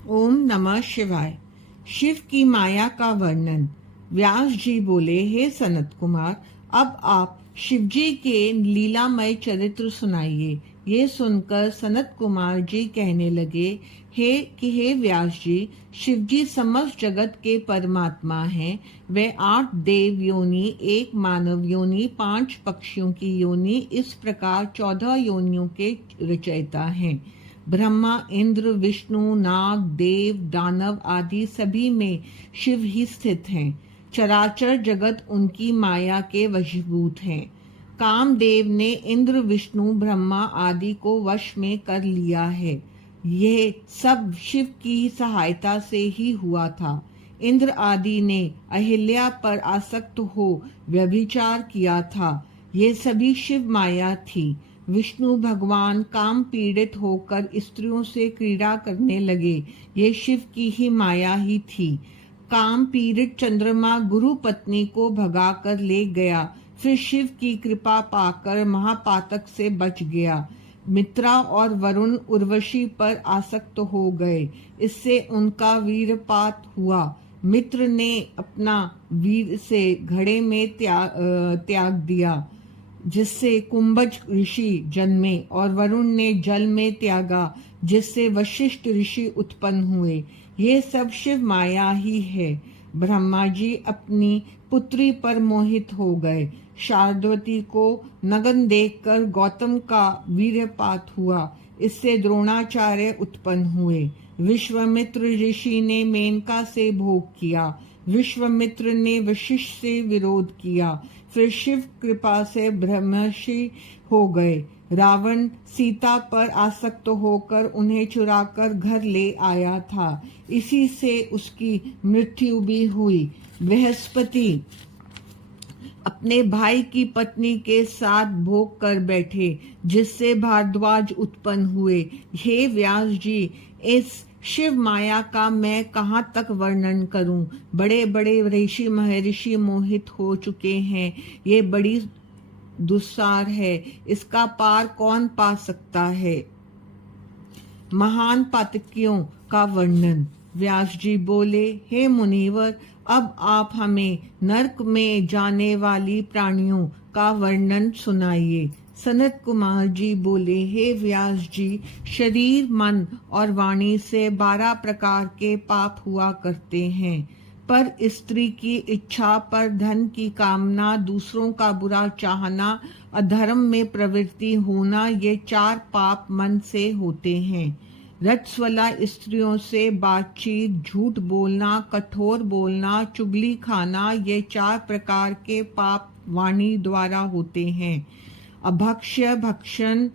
ओम नमः शिवाय। शिव की माया का वर्णन। व्यास जी बोले, हे सनत कुमार, अब आप शिव जी के लीलामय चरित्र सुनाइए। ये सुनकर सनत कुमार जी कहने लगे, हे व्यास जी, शिव जी समस्त जगत के परमात्मा हैं। वे 8 देव योनि, 1 मानव योनि, 5 पक्षियों की योनि, इस प्रकार 14 योनियों के रचयिता हैं। ब्रह्मा, इंद्र, विष्णु, नाग, देव, दानव आदि सभी में शिव ही स्थित हैं। चराचर जगत उनकी माया के वशीभूत हैं। कामदेव ने इंद्र, विष्णु, ब्रह्मा आदि को वश में कर लिया है। यह सब शिव की सहायता से ही हुआ था। इंद्र आदि ने अहिल्या पर आसक्त हो व्यभिचार किया था। ये सभी शिव माया थी। विष्णु भगवान काम पीड़ित होकर स्त्रियों से क्रीड़ा करने लगे। ये शिव की ही माया ही थी। काम पीड़ित चंद्रमा गुरु पत्नी को भगाकर ले गया, फिर शिव की कृपा पाकर महापातक से बच गया। मित्रा और वरुण उर्वशी पर आसक्त हो गए, इससे उनका वीरपात हुआ। मित्र ने अपना वीर से घड़े में त्याग दिया, जिससे कुंभज ऋषि जन्मे, और वरुण ने जल में त्यागा, जिससे वशिष्ठ ऋषि उत्पन्न हुए। ये सब शिव माया ही है। ब्रह्मा जी अपनी पुत्री पर मोहित हो गए। शारदवती को नग्न देखकर गौतम का वीर्यपात हुआ, इससे द्रोणाचार्य उत्पन्न हुए। विश्वामित्र ऋषि ने मेनका से भोग किया। विश्वामित्र ने वशिष्ठ से विरोध किया, फिर शिव कृपा से ब्रह्मर्षि हो गए। रावण सीता पर आसक्त होकर उन्हें चुराकर घर ले आया था, इसी से उसकी मृत्यु भी हुई। बृहस्पति अपने भाई की पत्नी के साथ भोग कर बैठे, जिससे भारद्वाज उत्पन्न हुए। हे व्यास जी, इस शिव माया का मैं कहाँ तक वर्णन करूं। बड़े बड़े ऋषि महर्षि मोहित हो चुके हैं। ये बड़ी दुस्सार है, इसका पार कौन पा सकता है। महान पातकियों का वर्णन। व्यास जी बोले, हे मुनिवर, अब आप हमें नरक में जाने वाली प्राणियों का वर्णन सुनाइए। सनत कुमार जी बोले, हे व्यास जी, शरीर, मन और वाणी से 12 प्रकार के पाप हुआ करते हैं। पर स्त्री की इच्छा, पर धन की कामना, दूसरों का बुरा चाहना, अधर्म में प्रवृत्ति होना, ये 4 पाप मन से होते हैं। रजस्वला स्त्रियों से बातचीत, झूठ बोलना, कठोर बोलना, चुगली खाना, ये 4 प्रकार के पाप वाणी द्वारा होते हैं। अभक्ष्य, भक्षण,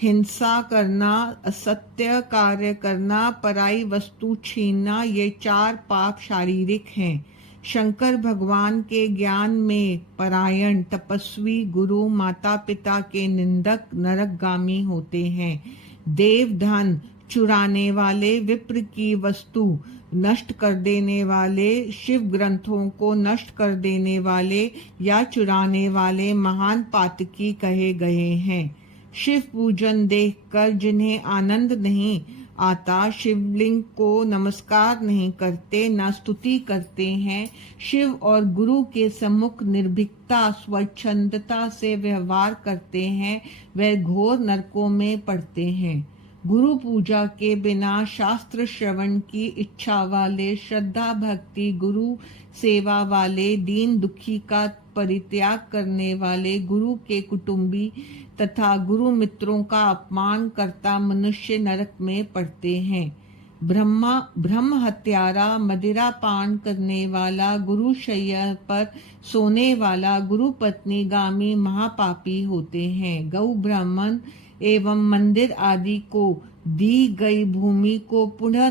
हिंसा करना, असत्य कार्य करना, पराई वस्तु छीनना, ये 4 पाप शारीरिक हैं। शंकर भगवान के ज्ञान में परायण तपस्वी गुरु माता पिता के निंदक नरकगामी होते हैं। देव धन चुराने वाले, विप्र की वस्तु नष्ट कर देने वाले, शिव ग्रंथों को नष्ट कर देने वाले या चुराने वाले महान पातकी कहे गए हैं। शिव पूजन देखकर जिन्हें आनंद नहीं आता, शिवलिंग को नमस्कार नहीं करते, न स्तुति करते हैं, शिव और गुरु के सम्मुख निर्भीकता स्वच्छंदता से व्यवहार करते हैं, वे घोर नरकों में पड़ते हैं। गुरु पूजा के बिना शास्त्र श्रवण की इच्छा वाले, श्रद्धा भक्ति गुरु सेवा वाले, दीन दुखी का परित्याग करने वाले, गुरु के कुटुंबी तथा गुरु मित्रों का अपमान करता मनुष्य नरक में पड़ते हैं। ब्रह्म हत्यारा, मदिरा पान करने वाला, गुरु शैया पर सोने वाला, गुरु पत्नी गामी महापापी होते हैं। गौ ब्राह्मण एवं मंदिर आदि को दी गई भूमि को पुनः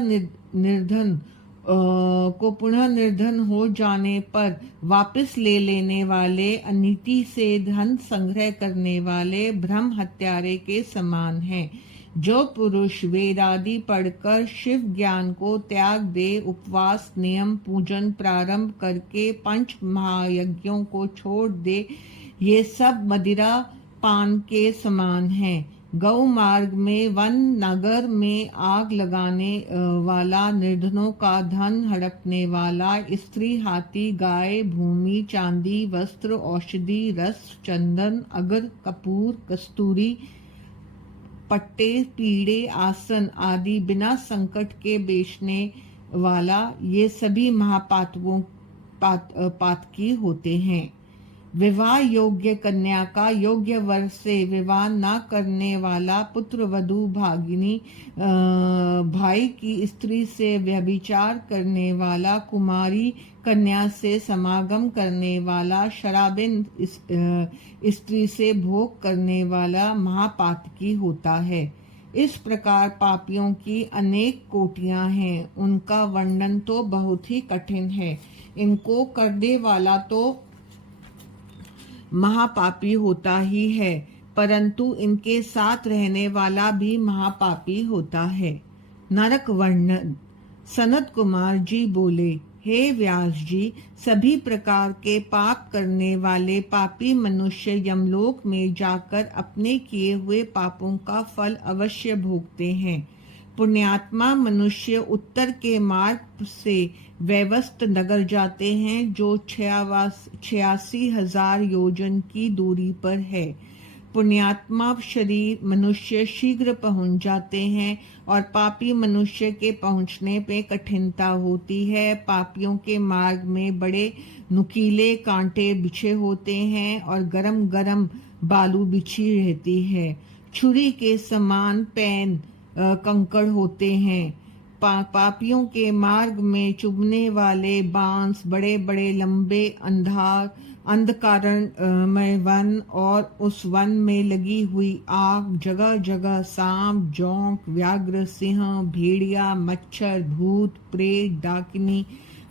निर्धन हो जाने पर वापस ले लेने वाले, अनीति से धन संग्रह करने वाले ब्रह्म हत्यारे के समान हैं। जो पुरुष वेद आदि पढ़कर शिव ज्ञान को त्याग दे, उपवास, नियम, पूजन प्रारंभ करके 5 महायज्ञों को छोड़ दे, ये सब मदिरा पान के समान हैं। गौ मार्ग में, वन नगर में आग लगाने वाला, निर्धनों का धन हड़पने वाला, स्त्री, हाथी, गाय, भूमि, चांदी, वस्त्र, औषधि, रस, चंदन, अगर, कपूर, कस्तूरी, पट्टे, पीड़े, आसन आदि बिना संकट के बेचने वाला, ये सभी महापातकों पातकी होते हैं। विवाह योग्य कन्या का योग्य वर से विवाह न करने वाला, पुत्र वधू भागिनी भाई की स्त्री से व्यभिचार करने वाला, कुमारी कन्या से समागम करने वाला, शराबिन स्त्री से भोग करने वाला महापातकी होता है। इस प्रकार पापियों की अनेक कोटियां हैं, उनका वर्णन तो बहुत ही कठिन है। इनको करने वाला तो महापापी होता ही है, परंतु इनके साथ रहने वाला भी महापापी होता है। नरक वर्णन। सनत कुमार जी बोले, हे व्यास जी, सभी प्रकार के पाप करने वाले पापी मनुष्य यमलोक में जाकर अपने किए हुए पापों का फल अवश्य भोगते हैं। पुण्यात्मा मनुष्य उत्तर के मार्ग से वैवस्त नगर जाते हैं, जो 86,000 योजन की दूरी पर है। पुण्यात्मा शरीर मनुष्य शीघ्र पहुंच जाते हैं और पापी मनुष्य के पहुंचने पे कठिनता होती है। पापियों के मार्ग में बड़े नुकीले कांटे बिछे होते हैं और गरम गरम बालू बिछी रहती है। छुरी के समान पैन कंकड़ होते हैं। पापियों के मार्ग में चुभने वाले बांस, बड़े बड़े लंबे अंधकारमय वन और उस वन में लगी हुई आग, जगह जगह सांप, जोंक, व्याघ्र, सिंह, भेड़िया, मच्छर, भूत, प्रेत, डाकिनी,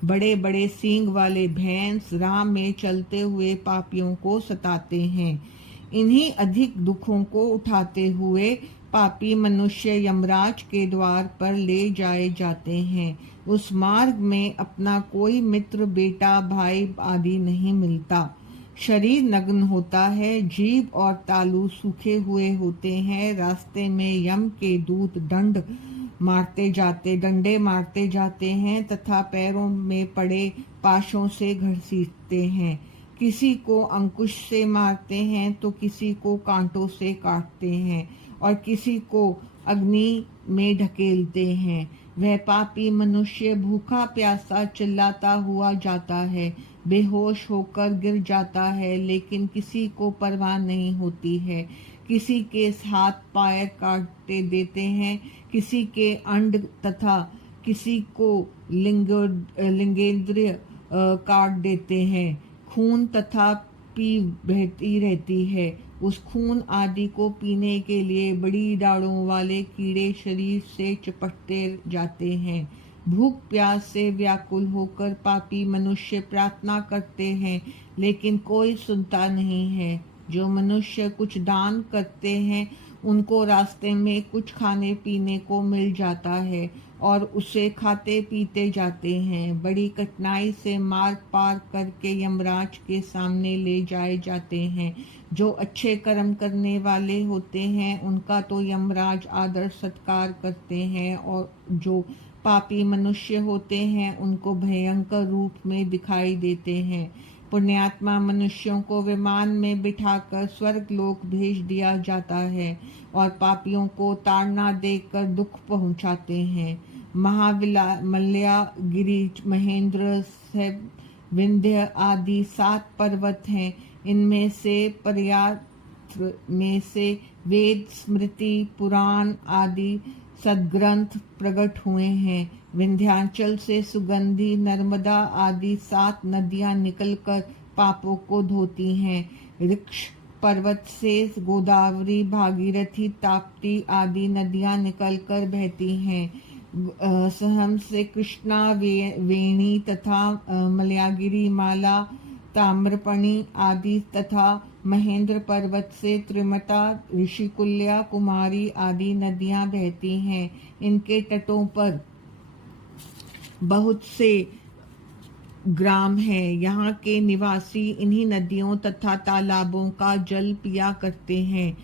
बड़े बड़े सींग वाले भैंस राह में चलते हुए पापियों को सताते हैं। इन्हीं अधिक दुखों को उठाते हुए पापी मनुष्य यमराज के द्वार पर ले जाए जाते हैं। उस मार्ग में अपना कोई मित्र, बेटा, भाई आदि नहीं मिलता। शरीर नग्न होता है, जीभ और तालू सूखे हुए होते हैं। रास्ते में यम के दूत डंडे मारते जाते हैं तथा पैरों में पड़े पाशों से घसीटते हैं। किसी को अंकुश से मारते हैं तो किसी को कांटों से काटते हैं और किसी को अग्नि में ढकेलते हैं। वह पापी मनुष्य भूखा प्यासा चिल्लाता हुआ जाता है, बेहोश होकर गिर जाता है, लेकिन किसी को परवाह नहीं होती है। किसी के हाथ पैर काटे देते हैं, किसी के अंड तथा किसी को लिंगेंद्रिय काट देते हैं। खून तथा पी बहती रहती है। उस खून आदि को पीने के लिए बड़ी दाढ़ों वाले कीड़े शरीर से चिपटते जाते हैं। भूख प्यास से व्याकुल होकर पापी मनुष्य प्रार्थना करते हैं, लेकिन कोई सुनता नहीं है। जो मनुष्य कुछ दान करते हैं, उनको रास्ते में कुछ खाने पीने को मिल जाता है और उसे खाते पीते जाते हैं। बड़ी कठिनाई से मार्ग पार करके यमराज के सामने ले जाए जाते हैं। जो अच्छे कर्म करने वाले होते हैं, उनका तो यमराज आदर सत्कार करते हैं, और जो पापी मनुष्य होते हैं, उनको भयंकर रूप में दिखाई देते हैं। पुण्यात्मा मनुष्यों को विमान में बिठाकर स्वर्ग लोक भेज दिया जाता है और पापियों को ताड़ना देकर दुख पहुंचाते हैं। मल्यागिरी, महेंद्र, विंध्य आदि 7 पर्वत हैं। इनमें से पर्यात्र में से वेद, स्मृति, पुराण आदि सद्ग्रंथ प्रकट हुए हैं। विंध्याचल से सुगंधी नर्मदा आदि 7 नदियां निकलकर पापों को धोती हैं। ऋक्ष पर्वत से गोदावरी, भागीरथी, ताप्ती आदि नदियां निकलकर बहती हैं। सहम से कृष्णा, वेणी तथा मलयागिरी, माला, ताम्रपणी आदि तथा महेंद्र पर्वत से त्रिमता, ऋषिकुल्या, कुमारी आदि नदियां बहती हैं। इनके तटों पर बहुत से ग्राम हैं। यहाँ के निवासी इन्हीं नदियों तथा तालाबों का जल पिया करते हैं।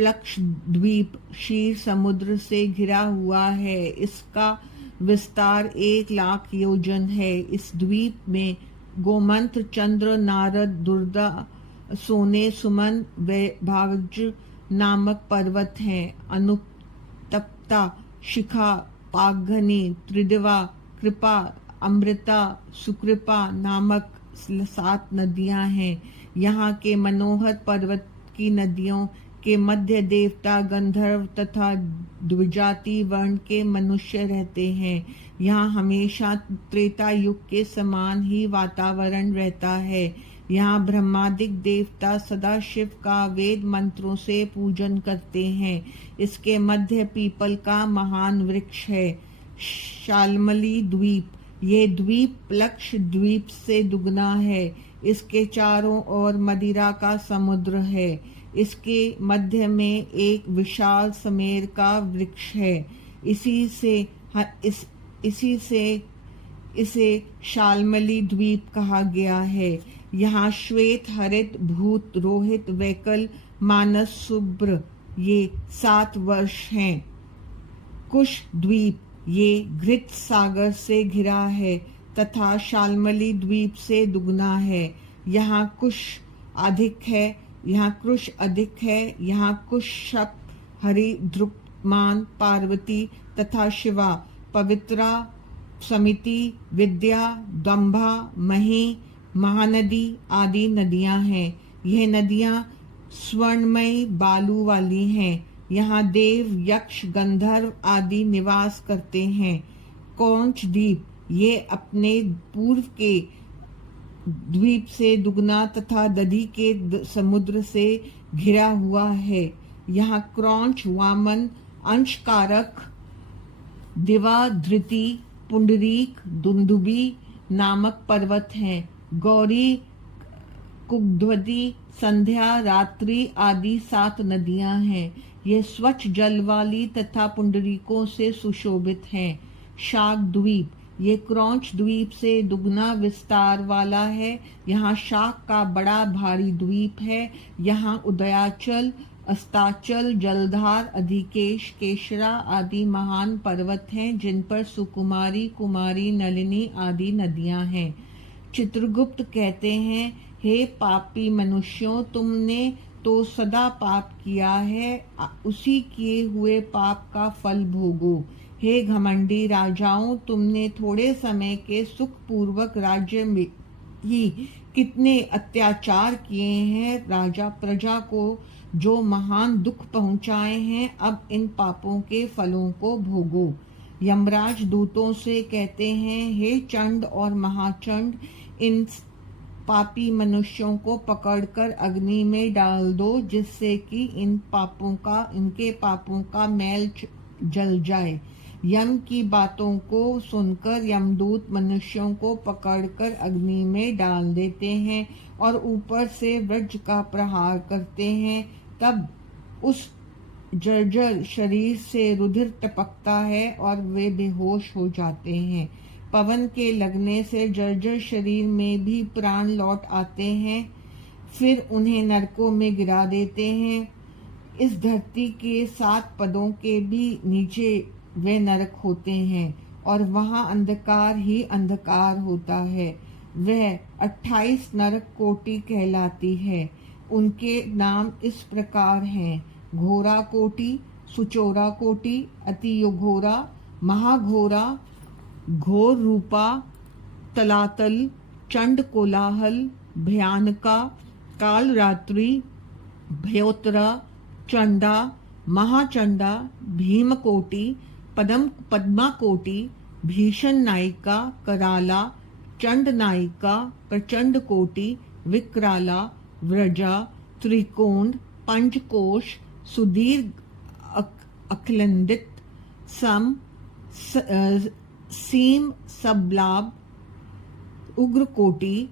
प्लक्ष द्वीप क्षीर समुद्र से घिरा हुआ है। इसका विस्तार 1,00,000 योजन है। इस द्वीप में गोमंत्र, चंद्र, नारद, दुर्गा, सोने, सुमन व भाग्य नामक पर्वत हैं। अनुतप्ता, शिखा, पागघनी, त्रिदिवा, कृपा, अमृता, सुकृपा नामक 7 नदियां हैं। यहाँ के मनोहर पर्वत की नदियों के मध्य देवता, गंधर्व तथा द्विजाति वर्ण के मनुष्य रहते हैं। यहाँ हमेशा त्रेता युग के समान ही वातावरण रहता है। यहाँ ब्रह्मादिक देवता सदा शिव का वेद मंत्रों से पूजन करते हैं। इसके मध्य पीपल का महान वृक्ष है। शाल्मली द्वीप, ये द्वीप प्लक्ष द्वीप से दुगना है। इसके चारों ओर मदिरा का समुद्र है। इसके मध्य में एक विशाल समेर का वृक्ष है। इसी से इसे शाल्मली द्वीप कहा गया है। यहाँ श्वेत, हरित, भूत, रोहित, वैकल, मानस, शुभ्र ये 7 वर्ष हैं। कुश द्वीप ये घृत सागर से घिरा है तथा शाल्मली द्वीप से दुगना है। यहाँ कृष अधिक है। यहाँ कुशक, हरि, द्रुपमान, पार्वती तथा शिवा, पवित्रा, समिति, विद्या, दंभा, मही, महानदी आदि नदियां हैं। यह नदियां स्वर्णमय बालू वाली हैं। यहाँ देव, यक्ष, गंधर्व आदि निवास करते हैं। कौंच द्वीप ये अपने पूर्व के द्वीप से दुगना तथा दधी के समुद्र से घिरा हुआ है। यहाँ क्रौंच, वामन, अंशकारक, दिवा, धृति, पुंडरीक, दुंदुबी नामक पर्वत हैं। गौरी, कुग्धवती, संध्या, रात्रि आदि 7 नदियां हैं। ये स्वच्छ जल वाली तथा पुंडरीकों से सुशोभित हैं। शाक द्वीप ये क्रौंच द्वीप से दुगना विस्तार वाला है। यहाँ शाक का बड़ा भारी द्वीप है। यहाँ उदयाचल, अस्ताचल, जलधार, अधिकेश, केशरा आदि महान पर्वत हैं, जिन पर सुकुमारी, कुमारी, नलिनी आदि नदियां हैं। चित्रगुप्त कहते हैं, हे पापी मनुष्यों, तुमने तो सदा पाप किया है, उसी किए हुए पाप का फल भोगो। हे घमंडी राजाओं, तुमने थोड़े समय के सुख पूर्वक राज्य में ही कितने अत्याचार किए हैं। राजा प्रजा को जो महान दुख पहुंचाए हैं, अब इन पापों के फलों को भोगो। यमराज दूतों से कहते हैं, हे चंड और महाचंड, इन पापी मनुष्यों को पकड़कर अग्नि में डाल दो, जिससे कि इनके पापों का मैल जल जाए। यम की बातों को सुनकर यमदूत मनुष्यों को पकड़कर अग्नि में डाल देते हैं और ऊपर से वज्र का प्रहार करते हैं। तब उस जर्जर शरीर से रुधिर टपकता है और वे बेहोश हो जाते हैं। पवन के लगने से जर्जर शरीर में भी प्राण लौट आते हैं। फिर उन्हें नरकों में गिरा देते हैं। इस धरती के 7 पदों के भी नीचे वे नरक होते हैं और वहां अंधकार ही अंधकार होता है। वह 28 नरक कोटि कहलाती है। उनके नाम इस प्रकार हैं: घोरा कोटि, सुचोरा कोटि, अतिघोरा, महाघोरा, घोर रूपा, तलातल, चंड कोलाहल, भयानका, कालरात्रि, भयोत्तरा, चंडा, महाचंडा, भीमकोटि, पद्माकोटि, भीषण नायिका, कराला, चंड नायिका, प्रचंड कोटि, विक्राला, व्रजा, त्रिकोण, पंचकोश, सुदीर्घ अक्लंदित, सम, सीम, सबलाभ, उग्र कोटि,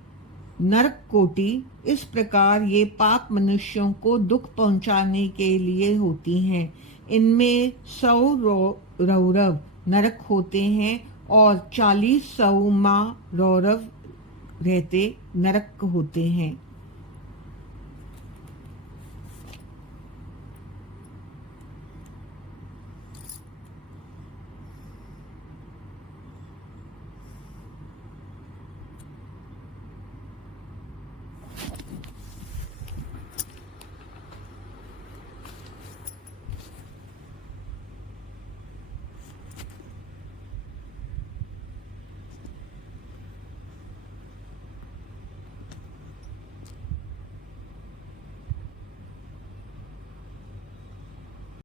नरक कोटि। इस प्रकार ये पाप मनुष्यों को दुख पहुंचाने के लिए होती हैं। इनमें 100 रौरव नरक होते हैं और 40 सौ रौरव रहते नरक होते हैं।